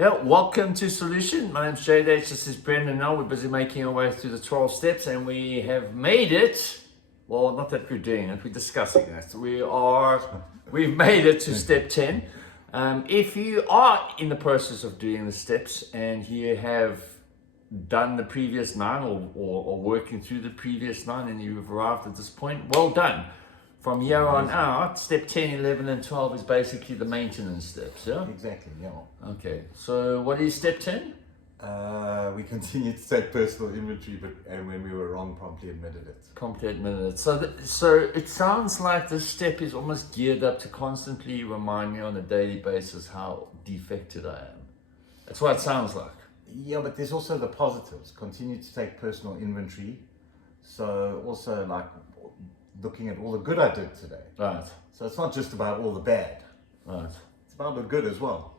Yeah, welcome to Solution. My name's Jade H. This is Brendon L. We're busy making our way through the 12 steps and we have made it. Well, not that we're doing it, we're discussing it. We've made it to step 10. If you are in the process of doing the steps and you have done the previous 9 or working through the previous 9 and you've arrived at this point, well done. From here on out, step 10, 11, and 12 is basically the maintenance steps, yeah? Exactly, yeah. Okay, so what is step 10? We continued to take personal inventory, and when we were wrong, promptly admitted it. Promptly admitted it. So it sounds like this step is almost geared up to constantly remind me on a daily basis how defected I am. That's what it sounds like. Yeah, but there's also the positives. Continue to take personal inventory. So also like looking at all the good I did today. Right. So it's not just about all the bad. Right. It's about the good as well.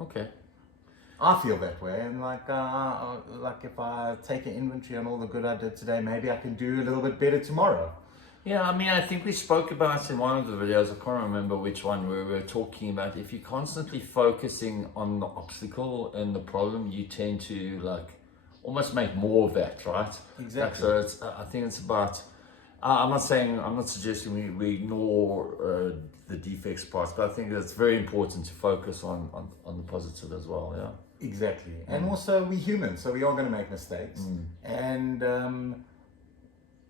Okay. I feel that way, and like if I take an inventory on all the good I did today, maybe I can do a little bit better tomorrow. Yeah, I mean, I think we spoke about in one of the videos, I can't remember which one, where we were talking about if you're constantly focusing on the obstacle and the problem, you tend to like almost make more of that, right? Exactly. Like, so I think it's about, I'm not suggesting we ignore the defects parts, but I think it's very important to focus on the positive as well, yeah? Exactly. And also we're human, so we are going to make mistakes. And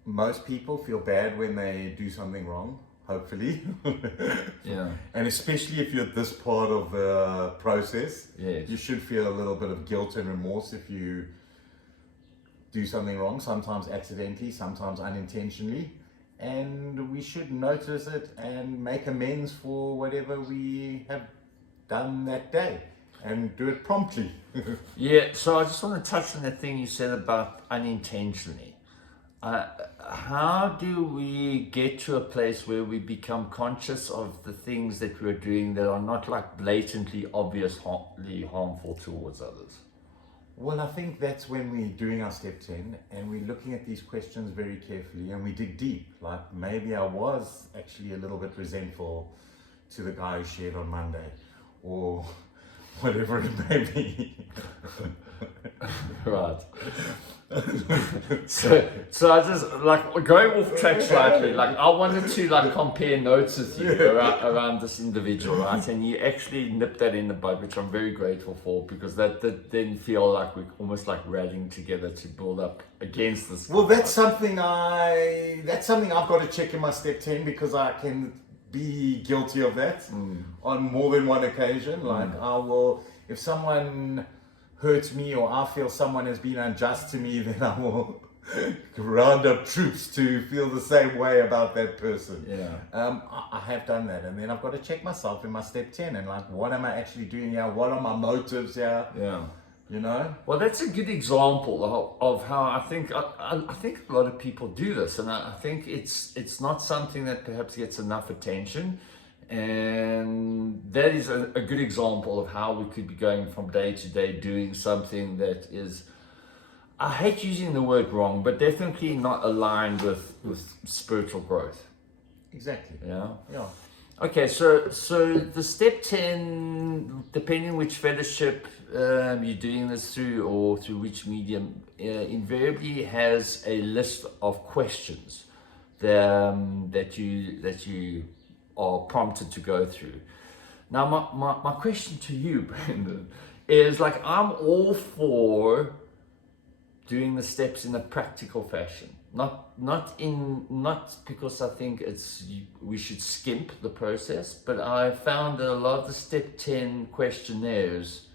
most people feel bad when they do something wrong, hopefully. Yeah. And especially if you're at this part of the process, Yes. you should feel a little bit of guilt and remorse if you do something wrong, sometimes accidentally, sometimes unintentionally. And we should notice it and make amends for whatever we have done that day and do it promptly. Yeah, so I just want to touch on that thing you said about unintentionally. How do we get to a place where we become conscious of the things that we're doing that are not like blatantly obviously harmful towards others? Well, I think that's when we're doing our step 10 and we're looking at these questions very carefully and we dig deep. Like maybe I was actually a little bit resentful to the guy who shared on Monday or whatever it may be. Right. So I just like going off track slightly. Like I wanted to like compare notes with you around this individual, right? And you actually nipped that in the bud, which I'm very grateful for because that then feel like we're almost like rallying together to build up against this. Well, that's something I've got to check in my step 10 because I can be guilty of that on more than one occasion. Like I will, if someone hurts me or I feel someone has been unjust to me, then I will round up troops to feel the same way about that person. Yeah. I have done that, and then I've got to check myself in my step 10 and like, what am I actually doing here? What are my motives here? Yeah. You know? Well, that's a good example of how I think a lot of people do this, and I think it's not something that perhaps gets enough attention, and that is a good example of how we could be going from day to day doing something that is, I hate using the word wrong, but definitely not aligned with spiritual growth. Exactly. Yeah. Yeah. Okay, so the step 10, depending which fellowship you're doing this through or through which medium, invariably has a list of questions that you are prompted to go through. Now, my question to you, Brendon, is like I'm all for doing the steps in a practical fashion. Not because I think we should skimp the process, but I found that a lot of the step 10 questionnaires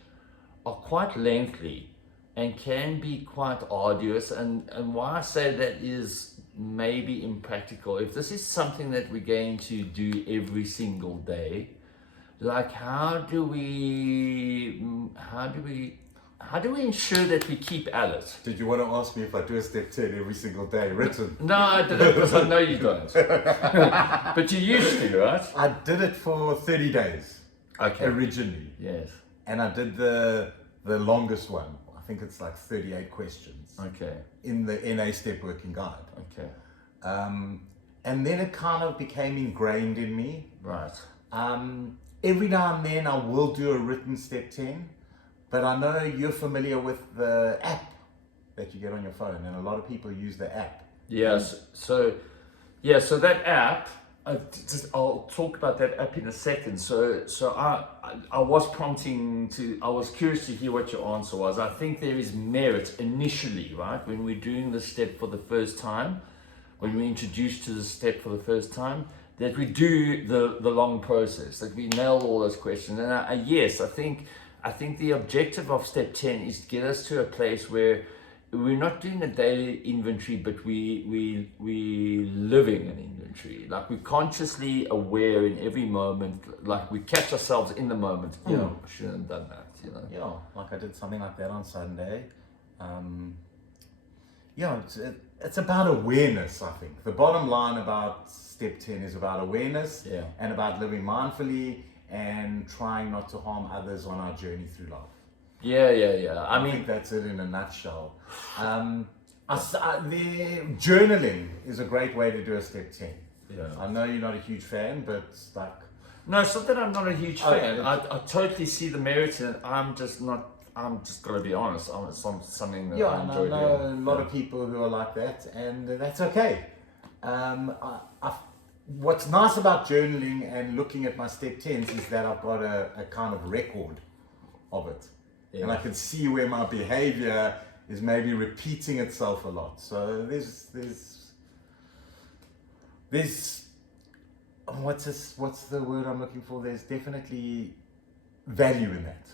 are quite lengthy and can be quite arduous, and why I say that is maybe impractical. If this is something that we're going to do every single day, like how do we ensure that we keep at it? Did you want to ask me if I do a step 10 every single day written? No, I didn't, because I know you don't. But you used to, right? I did it for 30 days. Okay. Originally. Yes. And I did the longest one. I think it's like 38 questions. Okay. In the NA Step Working Guide. Okay. And then it kind of became ingrained in me. Right. Every now and then I will do a written step 10, But I know you're familiar with the app that you get on your phone, and a lot of people use the app. Yes. So that app. I'll talk about that app in a second. So I was I was curious to hear what your answer was. I think there is merit initially, right? When we're doing the step for the first time, when we're introduced to the step for the first time, that we do the long process, that we nail all those questions. And yes, I think the objective of step 10 is to get us to a place where we're not doing a daily inventory, but we living an inventory. Like we're consciously aware in every moment, like we catch ourselves in the moment. Yeah. I shouldn't have done that, you know. Yeah, like I did something like that on Sunday. Yeah, it's about awareness, I think. The bottom line about step 10 is about awareness, Yeah. and about living mindfully and trying not to harm others on our journey through life. Yeah. I think that's it in a nutshell. The journaling is a great way to do a step 10. Yeah. I know you're not a huge fan, but like... No, it's not that I'm not a huge fan. I totally see the merit in it. I'm just gotta be honest. It's something that I enjoy I know doing. a lot of people who are like that, and that's okay. What's nice about journaling and looking at my step 10s is that I've got a kind of record of it. Yeah. And I can see where my behavior is maybe repeating itself a lot. So there's what's the word I'm looking for? There's definitely value in that.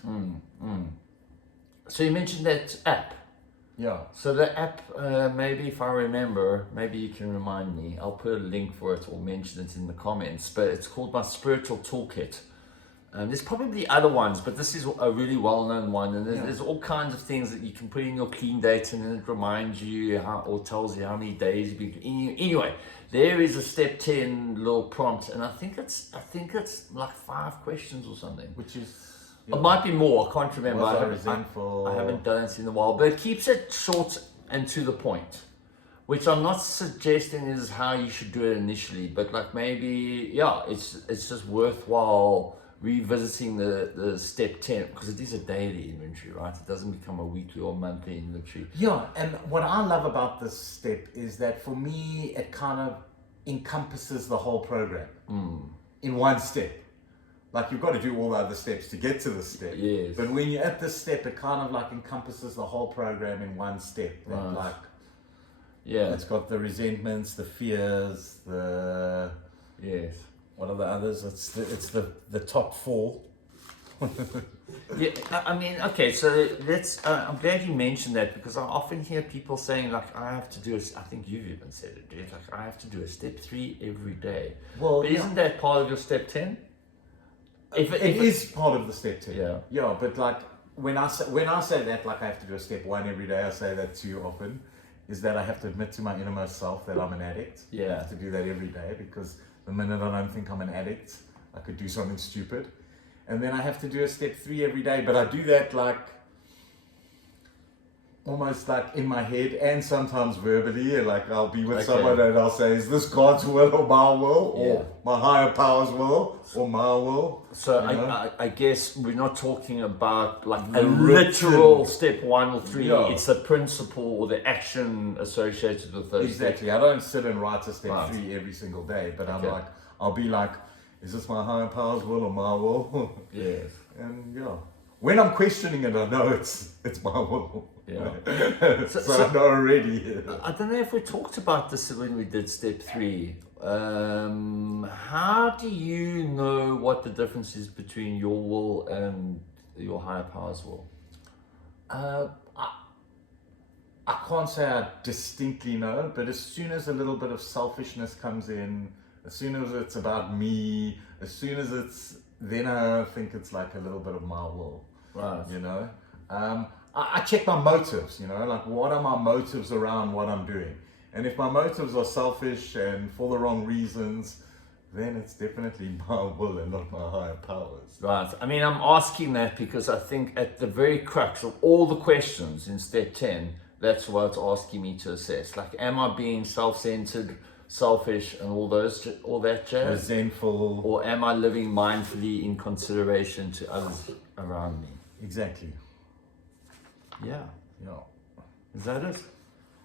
So you mentioned that app. Yeah. So the app, maybe if I remember, maybe you can remind me. I'll put a link for it or mention it in the comments. But it's called my Spiritual Toolkit. There's probably other ones, but this is a really well-known one. And there's all kinds of things that you can put in your clean data, and then it reminds you or tells you how many days you've been. Anyway, there is a step 10 little prompt, and I think it's like 5 questions or something. Which is... It might be more. I can't remember. Was I I resentful? haven't done it in a while, but it keeps it short and to the point, which I'm not suggesting is how you should do it initially, but like maybe it's just worthwhile revisiting the step 10, because it is a daily inventory, right? It doesn't become a weekly or monthly inventory. Yeah, and what I love about this step is that for me it kind of encompasses the whole program in one step. Like you've got to do all the other steps to get to this step. Yes. But when you're at this step, it kind of like encompasses the whole program in one step. And Right. like, Yeah. it's got the resentments, the fears, the... Yes. What are the others? It's the top 4. Yeah, I mean, okay, so let's, I'm glad you mentioned that, because I often hear people saying, like, I have to do I think you've even said it, dude, like, I have to do a step 3 every day. Well, but isn't that part of your step 10? It is part of the step 10. Yeah. Yeah, but like, when I say that, like I have to do a step 1 every day, I say that too often, is that I have to admit to my innermost self that I'm an addict. Yeah. I have to do that every day, because the minute I don't think I'm an addict, I could do something stupid. And then I have to do a step 3 every day, but I do that like almost like in my head and sometimes verbally. Like I'll be with someone and I'll say, is this God's will or my will, or my higher power's will, or my will? So I guess we're not talking about like a literal step 1 or 3. Yeah. It's the principle or the action associated with those. Exactly. I don't sit and write a step 3 every single day, but I'm like, I'll be like, is this my higher power's will or my will? Yes. And when I'm questioning it, I know it's my will. Yeah. so I know already. I don't know if we talked about this when we did step 3. How do you know what the difference is between your will and your higher power's will? I can't say I distinctly know, but as soon as a little bit of selfishness comes in, as soon as it's about me, as soon as then I think it's like a little bit of my will. Right. I check my motives, like what are my motives around what I'm doing? And if my motives are selfish and for the wrong reasons, then it's definitely my will and not my higher powers. Right. I mean, I'm asking that because I think at the very crux of all the questions in step 10, that's what it's asking me to assess. Like, am I being self-centered, selfish, and all that jazz? Resentful. Or am I living mindfully in consideration to others around me? Exactly. Yeah. Yeah. Is that it?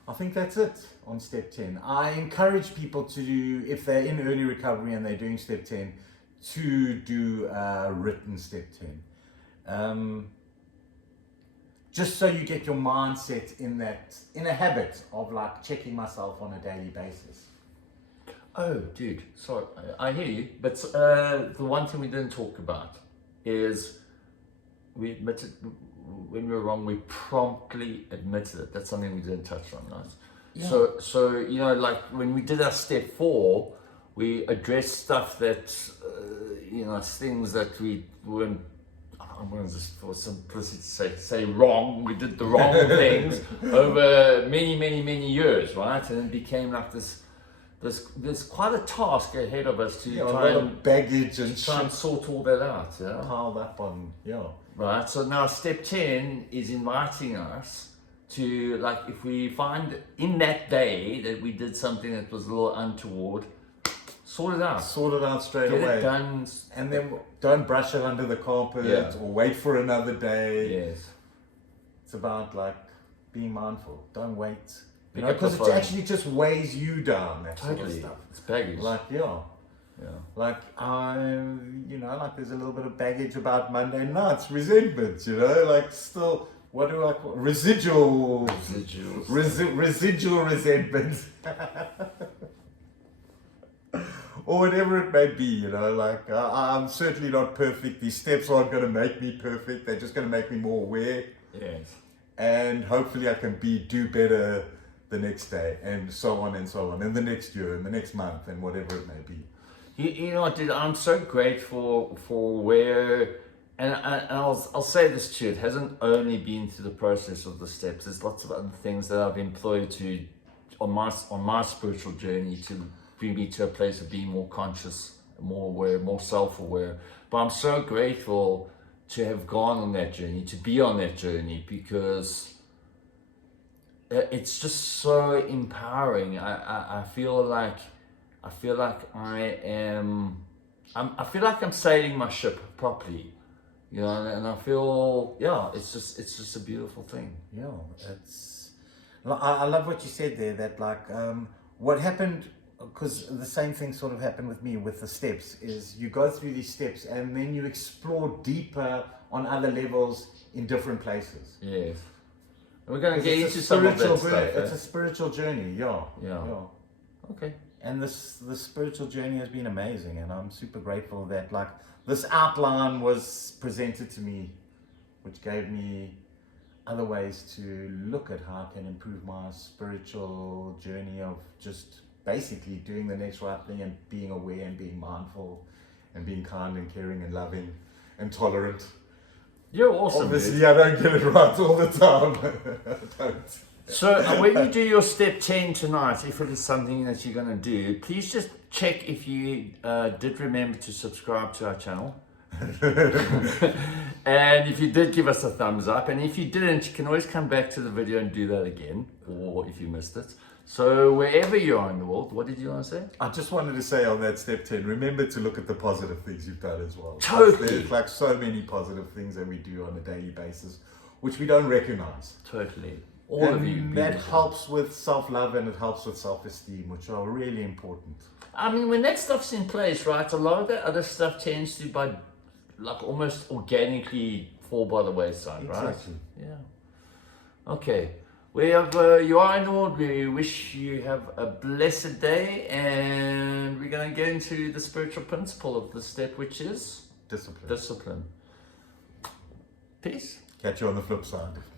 I think that's it on step 10. I encourage people to do, if they're in early recovery and they're doing step 10, to do written step 10. Just so you get your mindset in a habit of like checking myself on a daily basis. Oh, dude, sorry, I hear you, but the one thing we didn't talk about is we admitted when we were wrong, we promptly admitted it. That's something we didn't touch on, right? Yeah. So you know, like when we did our step 4, we addressed stuff that, you know, things that we weren't, I'm going to just for simplicity say wrong. We did the wrong things over many years, right? And it became like there's quite a task ahead of us to try and baggage and try and sort all that out. Yeah. piled up on, Right. So now step 10 is inviting us to, like, if we find in that day that we did something that was a little untoward, sort it out. Sort it out straight Get away. it done. And then don't brush it under the carpet or wait for another day. Yes. It's about like being mindful. Don't wait. Pick up because the it phone. actually just weighs you down. That Totally. sort of stuff. It's baggage. Like like like there's a little bit of baggage about Monday nights, resentment. Like still, what do I call residual resentment. Or whatever it may be, like I'm certainly not perfect. These steps aren't going to make me perfect. They're just going to make me more aware. Yes. And hopefully I can do better the next day, and so on, and the next year, and the next month, and whatever it may be. You know what, dude? I'm so grateful for where, and I'll say this too. It hasn't only been through the process of the steps. There's lots of other things that I've employed on my spiritual journey to bring me to a place of being more conscious, more aware, more self-aware. But I'm so grateful to have gone on that journey, to be on that journey, because it's just so empowering. I feel like I feel like I'm sailing my ship properly, and I feel, it's just a beautiful thing. Yeah, I love what you said there, that like what happened, because the same thing sort of happened with me with the steps, is you go through these steps and then you explore deeper on other levels in different places. Yes. And we're going to get into some of that stuff. It's a spiritual journey, yeah. Okay. And the spiritual journey has been amazing, and I'm super grateful that like this outline was presented to me, which gave me other ways to look at how I can improve my spiritual journey of just basically doing the next right thing and being aware and being mindful and being kind and caring and loving and tolerant. You're awesome. Obviously, I don't get it right all the time. I don't. So when you do your step 10 tonight, if it is something that you're going to do, please just check if you did remember to subscribe to our channel. And if you did, give us a thumbs up. And if you didn't, you can always come back to the video and do that again, or if you missed it. So wherever you are in the world, what did you want to say? I just wanted to say on that step 10, remember to look at the positive things you've done as well. Totally. There's like so many positive things that we do on a daily basis, which we don't recognize. Totally. All of you. That helps with self-love and it helps with self-esteem, which are really important. I mean, when that stuff's in place, right, a lot of that other stuff tends to, almost organically fall by the wayside, right? Exactly. Yeah. Okay. You are in the world. We wish you have a blessed day, and we're going to get into the spiritual principle of the step, which is Discipline. discipline. Peace. Catch you on the flip side.